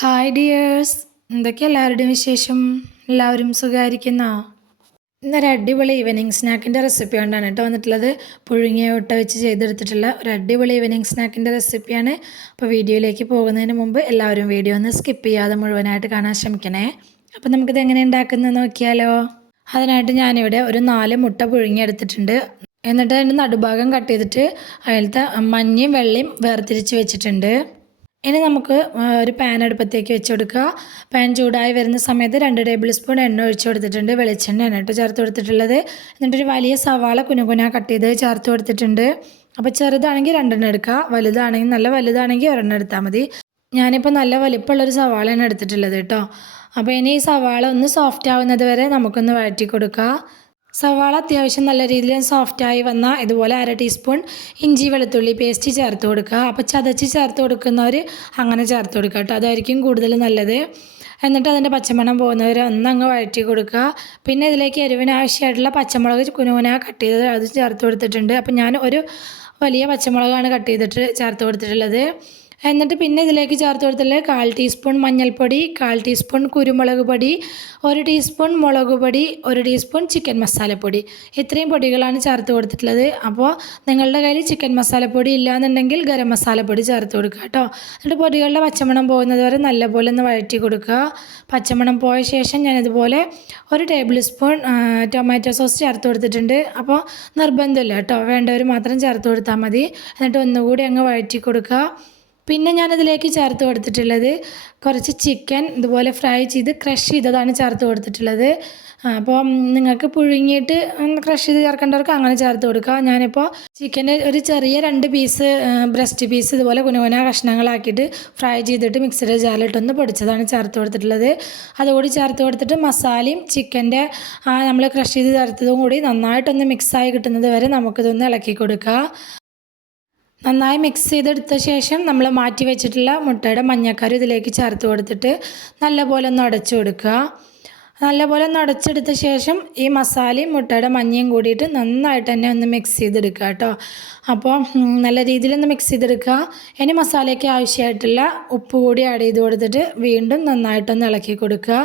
Hi dears എന്തൊക്കെ എല്ലാവരുടെയും വിശേഷം? എല്ലാവരും സുഖമായിരിക്കുന്ന ഇന്നൊരു അടിപൊളി ഈവനിങ് സ്നാക്കിന്റെ റെസിപ്പി കൊണ്ടാണ് കേട്ടോ വന്നിട്ടുള്ളത്. പുഴുങ്ങിയ ഒട്ട വെച്ച് ചെയ്തെടുത്തിട്ടുള്ള ഒരു അടിപൊളി ഈവനിങ് സ്നാക്കിന്റെ റെസിപ്പിയാണ് അപ്പോൾ വീഡിയോയിലേക്ക് പോകുന്നതിന് മുമ്പ് എല്ലാവരും വീഡിയോ ഒന്ന് സ്കിപ്പ് ചെയ്യാതെ മുഴുവനായിട്ട് കാണാൻ ശ്രമിക്കണേ. അപ്പോൾ നമുക്കിത് എങ്ങനെ ഉണ്ടാക്കുന്നത് നോക്കിയാലോ? അതിനായിട്ട് ഞാനിവിടെ ഒരു നാല് മുട്ട പുഴുങ്ങിയെടുത്തിട്ടുണ്ട്. എന്നിട്ട് അതിന്റെ നടുഭാഗം കട്ട് ചെയ്തിട്ട് അതിലത്തെ മഞ്ഞയും വെള്ളയും വേർതിരിച്ച് വെച്ചിട്ടുണ്ട്. ഇനി നമുക്ക് ഒരു പാൻ അടുപ്പത്തേക്ക് വെച്ച് കൊടുക്കുക പാൻ ചൂടായി വരുന്ന സമയത്ത് രണ്ട് ടേബിൾ സ്പൂൺ എണ്ണ ഒഴിച്ചു കൊടുത്തിട്ടുണ്ട് വെളിച്ചെണ്ണ എണ്ണ കേട്ടോ ചേർത്ത് കൊടുത്തിട്ടുള്ളത്. എന്നിട്ടൊരു വലിയ സവാള കുനുകുന കട്ട് ചെയ്ത് ചേർത്ത് കൊടുത്തിട്ടുണ്ട്. അപ്പോൾ ചെറുതാണെങ്കിൽ രണ്ടെണ്ണം എടുക്കുക വലുതാണെങ്കിൽ നല്ല വലുതാണെങ്കിൽ ഒരെണ്ണം എടുത്താൽ മതി. ഞാനിപ്പോൾ നല്ല വലിപ്പമുള്ളൊരു സവാളയാണ് എടുത്തിട്ടുള്ളത് കേട്ടോ. അപ്പോൾ ഇനി ഈ സവാള ഒന്ന് സോഫ്റ്റ് ആവുന്നത് വരെ നമുക്കൊന്ന് വഴറ്റി കൊടുക്കുക. സവാള അത്യാവശ്യം നല്ല രീതിയിൽ സോഫ്റ്റായി വന്ന ഇതുപോലെ അര ടീസ്പൂൺ ഇഞ്ചി വെളുത്തുള്ളി പേസ്റ്റ് ചേർത്ത് കൊടുക്കുക. അപ്പോൾ ചതച്ച് ചേർത്ത് കൊടുക്കുന്നവർ അങ്ങനെ ചേർത്ത് കൊടുക്കുക കേട്ടോ. അതായിരിക്കും കൂടുതൽ നല്ലത്. എന്നിട്ട് അതിന്റെ പച്ചമണം പോകുന്നവർ ഒന്ന് അങ്ങ് വഴറ്റി കൊടുക്കുക. പിന്നെ ഇതിലേക്ക് എരിവിന് ആവശ്യമായിട്ടുള്ള പച്ചമുളക് കുനുകുന കട്ട് ചെയ്തത് അത് ചേർത്ത് കൊടുത്തിട്ടുണ്ട്. അപ്പോൾ ഞാൻ ഒരു വലിയ പച്ചമുളകാണ് കട്ട് ചെയ്തിട്ട് ചേർത്ത് കൊടുത്തിട്ടുള്ളത്. എന്നിട്ട് പിന്നെ ഇതിലേക്ക് ചേർത്ത് കൊടുത്തിട്ടുള്ളത് കാൽ ടീസ്പൂൺ മഞ്ഞൾപ്പൊടി കാൽ ടീസ്പൂൺ കുരുമുളക് പൊടി ഒരു ടീസ്പൂൺ മുളക് പൊടി ഒരു ടീസ്പൂൺ ചിക്കൻ മസാലപ്പൊടി ഇത്രയും പൊടികളാണ് ചേർത്ത് കൊടുത്തിട്ടുള്ളത്. അപ്പോൾ നിങ്ങളുടെ കയ്യിൽ ചിക്കൻ മസാലപ്പൊടി ഇല്ലാന്നുണ്ടെങ്കിൽ ഗരം മസാലപ്പൊടി ചേർത്ത് കൊടുക്കുക കേട്ടോ. എന്നിട്ട് പൊടികളുടെ പച്ചമണം പോകുന്നത് വരെ നല്ലപോലെ ഒന്ന് വഴറ്റി കൊടുക്കുക. പച്ചമണം പോയ ശേഷം ഞാനിതുപോലെ ഒരു ടേബിൾ സ്പൂൺ ടൊമാറ്റോ സോസ് ചേർത്ത് കൊടുത്തിട്ടുണ്ട്. അപ്പോൾ നിർബന്ധമില്ല കേട്ടോ. വേണ്ടവർ മാത്രം ചേർത്ത് കൊടുത്താൽ മതി. എന്നിട്ട് ഒന്നുകൂടി അങ്ങ് വഴറ്റി കൊടുക്കുക. പിന്നെ ഞാനതിലേക്ക് ചേർത്ത് കൊടുത്തിട്ടുള്ളത് കുറച്ച് ചിക്കൻ ഇതുപോലെ ഫ്രൈ ചെയ്ത് ക്രഷ് ചെയ്തതാണ് ചേർത്ത് കൊടുത്തിട്ടുള്ളത്. അപ്പോൾ നിങ്ങൾക്ക് പുഴുങ്ങിയിട്ട് ക്രഷ് ചെയ്ത് ചേർക്കേണ്ടവർക്ക് അങ്ങനെ ചേർത്ത് കൊടുക്കുക ഞാനിപ്പോൾ ചിക്കന്റെ ഒരു ചെറിയ രണ്ട് പീസ് ബ്രസ്റ്റ് പീസ് ഇതുപോലെ കുനുകുന കഷ്ണങ്ങളാക്കിയിട്ട് ഫ്രൈ ചെയ്തിട്ട് മിക്സിയുടെ ജാലിട്ടൊന്ന് പൊടിച്ചതാണ് ചേർത്ത് കൊടുത്തിട്ടുള്ളത്. അതുകൂടി ചേർത്ത് കൊടുത്തിട്ട് മസാലയും ചിക്കന്റെ നമ്മൾ ക്രഷ് ചെയ്ത് ചേർത്തതും കൂടി നന്നായിട്ടൊന്ന് മിക്സായി കിട്ടുന്നത് വരെ നമുക്കിതൊന്ന് ഇളക്കി കൊടുക്കുക നന്നായി മിക്സ് ചെയ്തെടുത്ത ശേഷം നമ്മൾ മാറ്റി വെച്ചിട്ടുള്ള മുട്ടയുടെ മഞ്ഞക്കറി ഇതിലേക്ക് ചേർത്ത് കൊടുത്തിട്ട് നല്ലപോലെ ഒന്ന് അടച്ചു കൊടുക്കുക. നല്ലപോലെ ഒന്ന് അടച്ചെടുത്ത ശേഷം ഈ മസാലയും മുട്ടയുടെ മഞ്ഞയും കൂടിയിട്ട് നന്നായിട്ട് തന്നെ ഒന്ന് മിക്സ് ചെയ്തെടുക്കുക കേട്ടോ. അപ്പോൾ നല്ല രീതിയിൽ ഒന്ന് മിക്സ് ചെയ്തെടുക്കുക. ഇനി മസാലയ്ക്ക് ആവശ്യമായിട്ടുള്ള ഉപ്പ് കൂടി ആഡ് ചെയ്ത് കൊടുത്തിട്ട് വീണ്ടും നന്നായിട്ടൊന്ന് ഇളക്കി കൊടുക്കുക.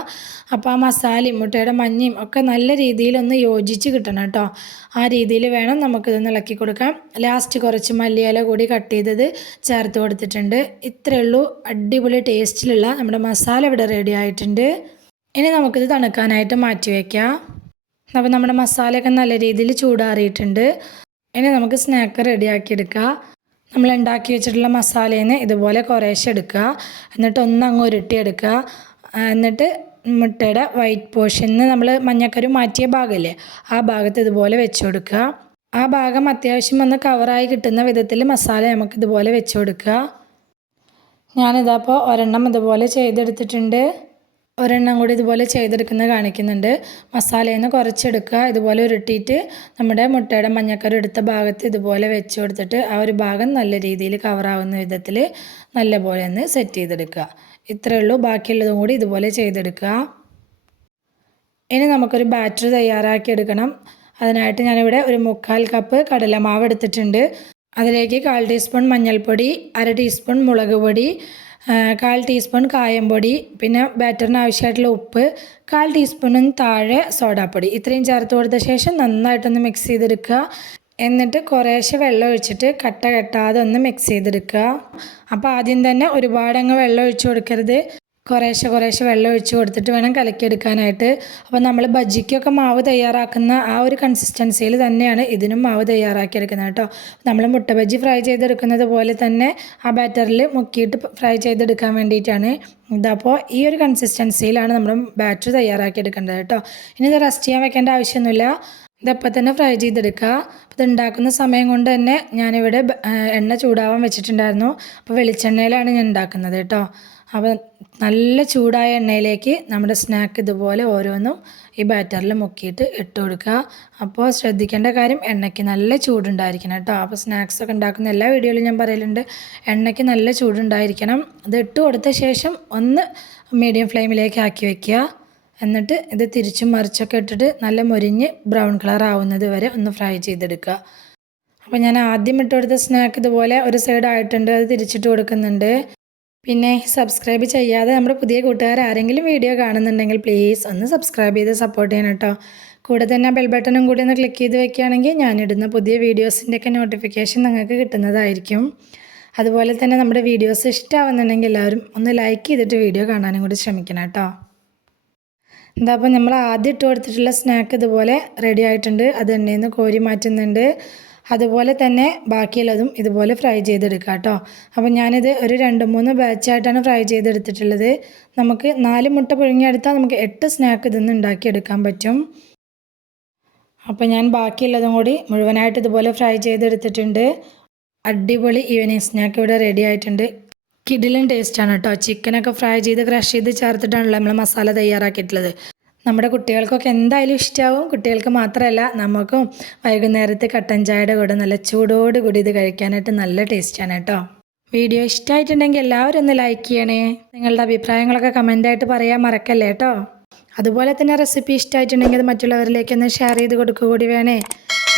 അപ്പോൾ ആ മസാലയും മുട്ടയുടെ മഞ്ഞയും ഒക്കെ നല്ല രീതിയിലൊന്ന് യോജിച്ച് കിട്ടണം കേട്ടോ. ആ രീതിയിൽ വേണം നമുക്കിതൊന്ന് ഇളക്കി കൊടുക്കാം. ലാസ്റ്റ് കുറച്ച് മല്ലിയില കൂടി കട്ട് ചെയ്തത് ചേർത്ത് കൊടുത്തിട്ടുണ്ട്. ഇത്രയേ ഉള്ളൂ. അടിപൊളി ടേസ്റ്റിലുള്ള നമ്മുടെ മസാല ഇവിടെ റെഡി ആയിട്ടുണ്ട്. ഇനി നമുക്കിത് തണുക്കാനായിട്ട് മാറ്റി വയ്ക്കാം. അപ്പോൾ നമ്മുടെ മസാലയൊക്കെ നല്ല രീതിയിൽ ചൂടാറിയിട്ടുണ്ട്. ഇനി നമുക്ക് സ്നാക്ക് റെഡിയാക്കി എടുക്കാം. നമ്മൾ ഉണ്ടാക്കി വെച്ചിട്ടുള്ള മസാലയിൽ നിന്ന് ഇതുപോലെ കുറേശ്ശെ എടുക്കുക എന്നിട്ട് ഒന്ന് അങ്ങ് ഉരുട്ടിയെടുക്കുക. എന്നിട്ട് മുട്ടയുടെ വൈറ്റ് പോർഷനിൽ നമ്മൾ മഞ്ഞക്കരു മാറ്റിയ ഭാഗമല്ലേ ആ ഭാഗത്ത് ഇതുപോലെ വെച്ച് കൊടുക്കുക. ആ ഭാഗം അത്യാവശ്യം ഒന്ന് കവറായി കിട്ടുന്ന വിധത്തിൽ മസാല നമുക്ക് ഇതുപോലെ വെച്ച് കൊടുക്കുക. ഞാനിതപ്പോൾ ഒരെണ്ണം ഇതുപോലെ ചെയ്തെടുത്തിട്ടുണ്ട്. ഒരെണ്ണം കൂടി ഇതുപോലെ ചെയ്തെടുക്കുന്നത് കാണിക്കുന്നുണ്ട്. മസാലയിൽ കുറച്ചെടുക്കുക. ഇതുപോലെ ഉരുട്ടിയിട്ട് നമ്മുടെ മുട്ടയുടെ മഞ്ഞക്കറി എടുത്ത ഭാഗത്ത് ഇതുപോലെ വെച്ച് കൊടുത്തിട്ട് ആ ഒരു ഭാഗം നല്ല രീതിയിൽ കവറാവുന്ന വിധത്തിൽ നല്ല പോലെ ഒന്ന് സെറ്റ് ചെയ്തെടുക്കുക. ഇത്രയേ ഉള്ളൂ. ബാക്കിയുള്ളതും കൂടി ഇതുപോലെ ചെയ്തെടുക്കുക. ഇനി നമുക്കൊരു ബാറ്റർ തയ്യാറാക്കി എടുക്കണം. അതിനായിട്ട് ഞാനിവിടെ ഒരു മുക്കാൽ കപ്പ് കടലമാവ് എടുത്തിട്ടുണ്ട്. അതിലേക്ക് കാൽ ടീസ്പൂൺ മഞ്ഞൾപ്പൊടി അര ടീസ്പൂൺ മുളക് പൊടി കാൽ ടീസ്പൂൺ കായംപൊടി പിന്നെ ബാറ്ററിന് ആവശ്യമായിട്ടുള്ള ഉപ്പ് കാൽ ടീസ്പൂണിന് താഴെ സോഡാപ്പൊടി. ഇത്രയും ചേർത്ത് കൊടുത്ത ശേഷം നന്നായിട്ടൊന്ന് മിക്സ് ചെയ്തെടുക്കുക. എന്നിട്ട് കുറേശ്ശെ വെള്ളം ഒഴിച്ചിട്ട് കട്ട കെട്ടാതെ ഒന്ന് മിക്സ് ചെയ്തെടുക്കുക. അപ്പോൾ ആദ്യം തന്നെ ഒരുപാടങ്ങ് വെള്ളം ഒഴിച്ച് കൊടുക്കരുത്. കുറേശ്ശെ കുറേശ്ശെ വെള്ളം ഒഴിച്ച് കൊടുത്തിട്ട് വേണം കലക്കിയെടുക്കാനായിട്ട്. അപ്പോൾ നമ്മൾ ബജ്ജിക്കൊക്കെ മാവ് തയ്യാറാക്കുന്ന ആ ഒരു കൺസിസ്റ്റൻസിയിൽ തന്നെയാണ് ഇതിനും മാവ് തയ്യാറാക്കിയെടുക്കുന്നത് കേട്ടോ. നമ്മൾ മുട്ട ബജ്ജി ഫ്രൈ ചെയ്തെടുക്കുന്നത് പോലെ തന്നെ ആ ബാറ്ററിൽ മുക്കിയിട്ട് ഫ്രൈ ചെയ്തെടുക്കാൻ വേണ്ടിയിട്ടാണ്. ഇതപ്പോൾ ഈ ഒരു കൺസിസ്റ്റൻസിയിലാണ് നമ്മൾ ബാറ്റർ തയ്യാറാക്കിയെടുക്കേണ്ടത് കേട്ടോ. ഇനി ഇത് റെസ്റ്റ് ചെയ്യാൻ വെക്കേണ്ട ആവശ്യമൊന്നുമില്ല. ഇതപ്പം തന്നെ ഫ്രൈ ചെയ്തെടുക്കുക. അപ്പോൾ ഇതുണ്ടാക്കുന്ന സമയം കൊണ്ട് തന്നെ ഞാനിവിടെ എണ്ണ ചൂടാവാൻ വെച്ചിട്ടുണ്ടായിരുന്നു. അപ്പോൾ വെളിച്ചെണ്ണയിലാണ് ഞാൻ ഉണ്ടാക്കുന്നത് കേട്ടോ. അപ്പോൾ നല്ല ചൂടായ എണ്ണയിലേക്ക് നമ്മുടെ സ്നാക്ക് ഇതുപോലെ ഓരോന്നും ഈ ബാറ്ററിൽ മുക്കിയിട്ട് ഇട്ട് കൊടുക്കുക. അപ്പോൾ ശ്രദ്ധിക്കേണ്ട കാര്യം എണ്ണയ്ക്ക് നല്ല ചൂടുണ്ടായിരിക്കണം കേട്ടോ. അപ്പോൾ സ്നാക്സ് ഒക്കെ ഉണ്ടാക്കുന്ന എല്ലാ വീഡിയോയിലും ഞാൻ പറയലുണ്ട്. എണ്ണയ്ക്ക് നല്ല ചൂടുണ്ടായിരിക്കണം. അത് ഇട്ട് കൊടുത്ത ശേഷം ഒന്ന് മീഡിയം ഫ്ലെയിമിലേക്ക് ആക്കി വെക്കുക. എന്നിട്ട് ഇത് തിരിച്ചും മറിച്ചൊക്കെ ഇട്ടിട്ട് നല്ല മുരിഞ്ഞ് ബ്രൗൺ കളർ ആവുന്നത് വരെ ഒന്ന് ഫ്രൈ ചെയ്തെടുക്കുക. അപ്പോൾ ഞാൻ ആദ്യം ഇട്ട് കൊടുത്ത സ്നാക്ക് ഇതുപോലെ ഒരു സൈഡ് ആയിട്ടുണ്ട് അത് തിരിച്ചിട്ട് കൊടുക്കുന്നുണ്ട്. പിന്നെ സബ്സ്ക്രൈബ് ചെയ്യാതെ നമ്മുടെ പുതിയ കൂട്ടുകാർ ആരെങ്കിലും വീഡിയോ കാണുന്നുണ്ടെങ്കിൽ പ്ലീസ് ഒന്ന് സബ്സ്ക്രൈബ് ചെയ്ത് സപ്പോർട്ട് ചെയ്യണം കേട്ടോ. കൂടെ തന്നെ ബെൽ ബട്ടണും കൂടി ഒന്ന് ക്ലിക്ക് ചെയ്ത് വെക്കുകയാണെങ്കിൽ ഞാനിടുന്ന പുതിയ വീഡിയോസിന്റെയൊക്കെ നോട്ടിഫിക്കേഷൻ നിങ്ങൾക്ക് കിട്ടുന്നതായിരിക്കും. അതുപോലെ തന്നെ നമ്മുടെ വീഡിയോസ് ഇഷ്ടമാവുന്നുണ്ടെങ്കിൽ എല്ലാവരും ഒന്ന് ലൈക്ക് ചെയ്തിട്ട് വീഡിയോ കാണാനും കൂടി ശ്രമിക്കണം കേട്ടോ. എന്താ അപ്പോൾ നമ്മൾ ആദ്യം ഇട്ട് കൊടുത്തിട്ടുള്ള സ്നാക്ക് ഇതുപോലെ റെഡി ആയിട്ടുണ്ട്. അത് എണ്ണയിൽ നിന്ന് കോരി മാറ്റുന്നുണ്ട്. അതുപോലെ തന്നെ ബാക്കിയുള്ളതും ഇതുപോലെ ഫ്രൈ ചെയ്തെടുക്കുക കേട്ടോ. അപ്പോൾ ഞാനിത് ഒരു രണ്ട് മൂന്ന് ബാച്ചായിട്ടാണ് ഫ്രൈ ചെയ്തെടുത്തിട്ടുള്ളത്. നമുക്ക് നാല് മുട്ട പുഴുങ്ങിയെടുത്താൽ നമുക്ക് എട്ട് സ്നാക്ക് ഇതിന്ന് ഉണ്ടാക്കിയെടുക്കാൻ പറ്റും. അപ്പോൾ ഞാൻ ബാക്കിയുള്ളതും കൂടി മുഴുവനായിട്ട് ഇതുപോലെ ഫ്രൈ ചെയ്തെടുത്തിട്ടുണ്ട്. അടിപൊളി ഈവനിങ് സ്നാക്ക് ഇവിടെ റെഡി ആയിട്ടുണ്ട്. കിഡിലും ടേസ്റ്റാണ് കേട്ടോ ചിക്കനൊക്കെ ഫ്രൈ ചെയ്ത് ക്രഷ് ചെയ്ത് ചേർത്തിട്ടാണല്ലോ നമ്മൾ മസാല തയ്യാറാക്കിയിട്ടുള്ളത്. നമ്മുടെ കുട്ടികൾക്കൊക്കെ എന്തായാലും ഇഷ്ടമാവും കുട്ടികൾക്ക് മാത്രമല്ല നമുക്കും വൈകുന്നേരത്തെ കട്ടൻ ചായയുടെ കൂടെ നല്ല ചൂടോട് കൂടി ഇത് കഴിക്കാനായിട്ട് നല്ല ടേസ്റ്റാണ് കേട്ടോ വീഡിയോ ഇഷ്ടമായിട്ടുണ്ടെങ്കിൽ എല്ലാവരും ഒന്ന് ലൈക്ക് ചെയ്യണേ. നിങ്ങളുടെ അഭിപ്രായങ്ങളൊക്കെ കമന്റായിട്ട് പറയാൻ മറക്കല്ലേ കേട്ടോ അതുപോലെ തന്നെ റെസിപ്പി ഇഷ്ടമായിട്ടുണ്ടെങ്കിൽ അത് മറ്റുള്ളവരിലേക്ക് ഒന്ന് ഷെയർ ചെയ്ത് കൊടുക്കുക കൂടി വേണേ.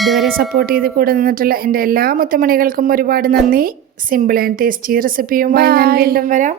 ഇതുവരെ സപ്പോർട്ട് ചെയ്ത് കൂടെ നിന്നിട്ടുള്ള എന്റെ എല്ലാ മുത്തമണികൾക്കും ഒരുപാട് നന്ദി. സിമ്പിൾ ആൻഡ് ടേസ്റ്റി റെസിപ്പിയുമായി ഞാൻ വീണ്ടും വരാം.